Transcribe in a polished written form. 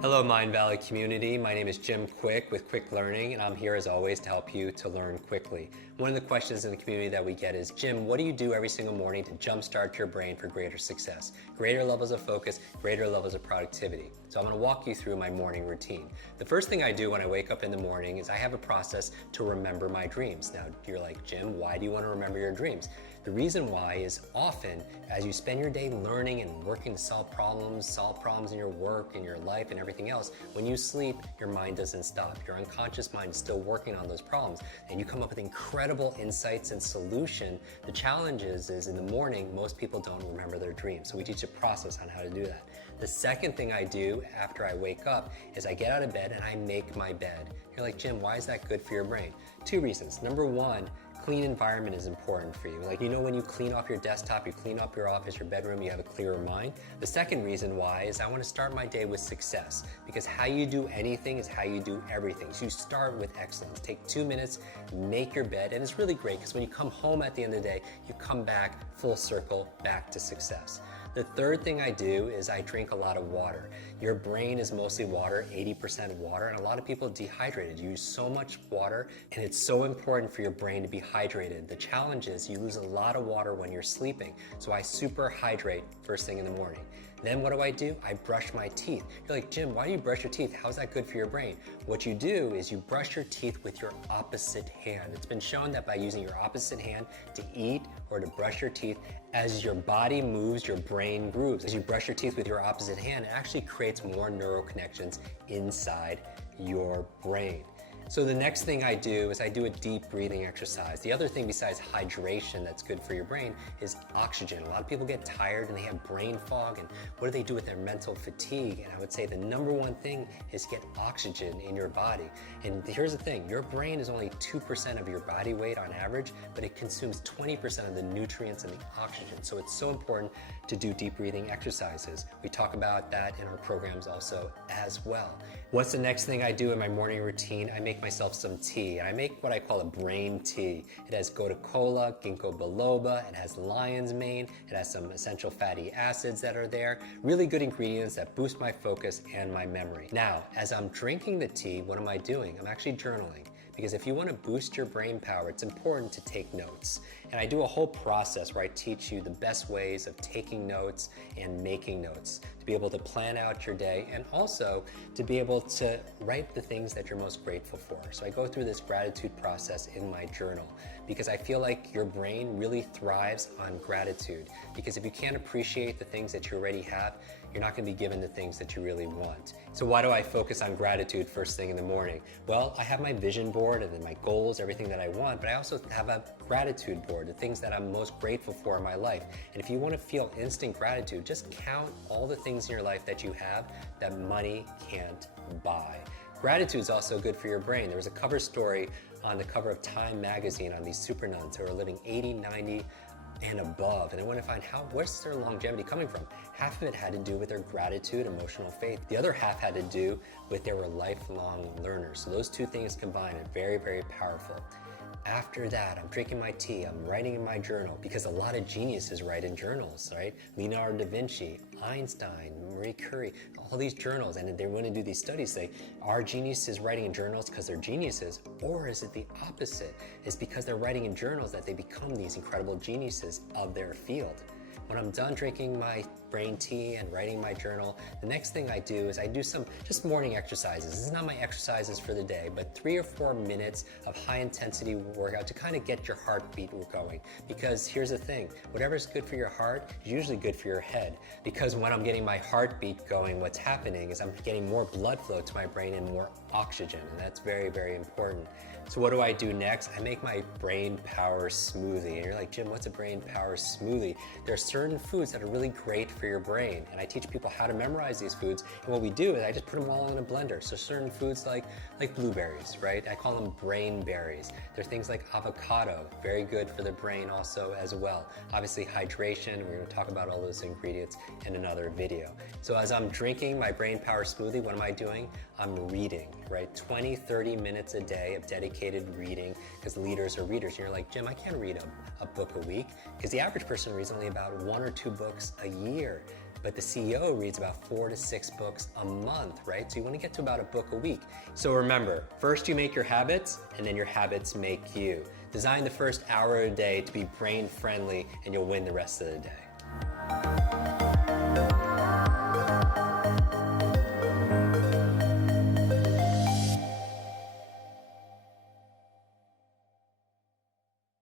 Hello Mindvalley community, my name is Jim Kwik with Kwik Learning, and I'm here as always to help you to learn quickly. One of the questions in the community that we get is, Jim, what do you do every single morning to jumpstart your brain for greater success, greater levels of focus, greater levels of productivity? So I'm going to walk you through my morning routine. The first thing I do when I wake up in the morning is I have a process to remember my dreams. Now you're like, Jim, why do you want to remember your dreams? The reason why is often as you spend your day learning and working to solve problems in your work, in your life, and everything else, when you sleep, your mind doesn't stop. Your unconscious mind is still working on those problems, and you come up with incredible insights and solution. The challenge is in the morning, most people don't remember their dreams, so we teach a process on how to do that. The second thing I do after I wake up is I get out of bed and I make my bed. You're like, Jim, why is that good for your brain? Two reasons. Number one, clean environment is important for you. Like, when you clean off your desktop, you clean up your office, your bedroom, you have a clearer mind. The second reason why is I want to start my day with success, because how you do anything is how you do everything. So you start with excellence. Take 2 minutes, make your bed, and it's really great because when you come home at the end of the day, you come back full circle back to success. The third thing I do is I drink a lot of water. Your brain is mostly water, 80% water, and a lot of people are dehydrated. You use so much water, and it's so important for your brain to be hydrated. The challenge is you lose a lot of water when you're sleeping, so I super hydrate first thing in the morning. Then what do? I brush my teeth. You're like, Jim, why do you brush your teeth? How's that good for your brain? What you do is you brush your teeth with your opposite hand. It's been shown that by using your opposite hand to eat or to brush your teeth, as your body moves, your brain grooves. As you brush your teeth with your opposite hand, it actually creates more neural connections inside your brain. So the next thing I do is I do a deep breathing exercise. The other thing besides hydration that's good for your brain is oxygen. A lot of people get tired and they have brain fog, and what do they do with their mental fatigue? And I would say the number one thing is get oxygen in your body. And here's the thing, your brain is only 2% of your body weight on average, but it consumes 20% of the nutrients and the oxygen. So it's so important to do deep breathing exercises. We talk about that in our programs also as well. What's the next thing I do in my morning routine? I make myself some tea. I make what I call a brain tea. It has gotu kola, ginkgo biloba, it has lion's mane, it has some essential fatty acids that are there. Really good ingredients that boost my focus and my memory. Now, as I'm drinking the tea, what am I doing? I'm actually journaling. Because if you want to boost your brain power, it's important to take notes. And I do a whole process where I teach you the best ways of taking notes and making notes to be able to plan out your day and also to be able to write the things that you're most grateful for. So I go through this gratitude process in my journal because I feel like your brain really thrives on gratitude. Because if you can't appreciate the things that you already have, you're not going to be given the things that you really want. So why do I focus on gratitude first thing in the morning? Well, I have my vision board and then my goals, everything that I want, but I also have a gratitude board, the things that I'm most grateful for in my life. And if you want to feel instant gratitude, just count all the things in your life that you have that money can't buy. Gratitude is also good for your brain. There was a cover story on the cover of Time magazine on these super nuns who are living 80, 90, and above, and I want to find where's their longevity coming from. Half of it had to do with their gratitude, emotional faith. The other half had to do with they were lifelong learners. So those two things combined are very, very powerful. After that, I'm drinking my tea, I'm writing in my journal, because a lot of geniuses write in journals, right? Leonardo da Vinci, Einstein, Marie Curie, all these journals, and they want to do these studies, say, are geniuses writing in journals because they're geniuses, or is it the opposite? It's because they're writing in journals that they become these incredible geniuses of their field. When I'm done drinking my brain tea and writing my journal, the next thing I do is I do some just morning exercises. This is not my exercises for the day, but 3 or 4 minutes of high intensity workout to kind of get your heartbeat going. Because here's the thing, whatever's good for your heart is usually good for your head. Because when I'm getting my heartbeat going, what's happening is I'm getting more blood flow to my brain and more oxygen, and that's very, very important. So what do I do next? I make my brain power smoothie. And you're like, Jim, what's a brain power smoothie? There are certain foods that are really great for your brain, and I teach people how to memorize these foods. And what we do is I just put them all in a blender. So certain foods like blueberries, right? I call them brain berries. There are things like avocado, very good for the brain also as well. Obviously hydration, we're going to talk about all those ingredients in another video. So as I'm drinking my brain power smoothie, what am I doing? I'm reading, right? 20, 30 minutes a day of dedicated reading, because leaders are readers. And you're like, Jim, I can't read a book a week, because the average person reads only about 1 or 2 books a year. but the CEO reads about 4 to 6 books a month, right? So you want to get to about a book a week. So remember, first you make your habits, and then your habits make you. Design the first hour a day to be brain friendly, and you'll win the rest of the day.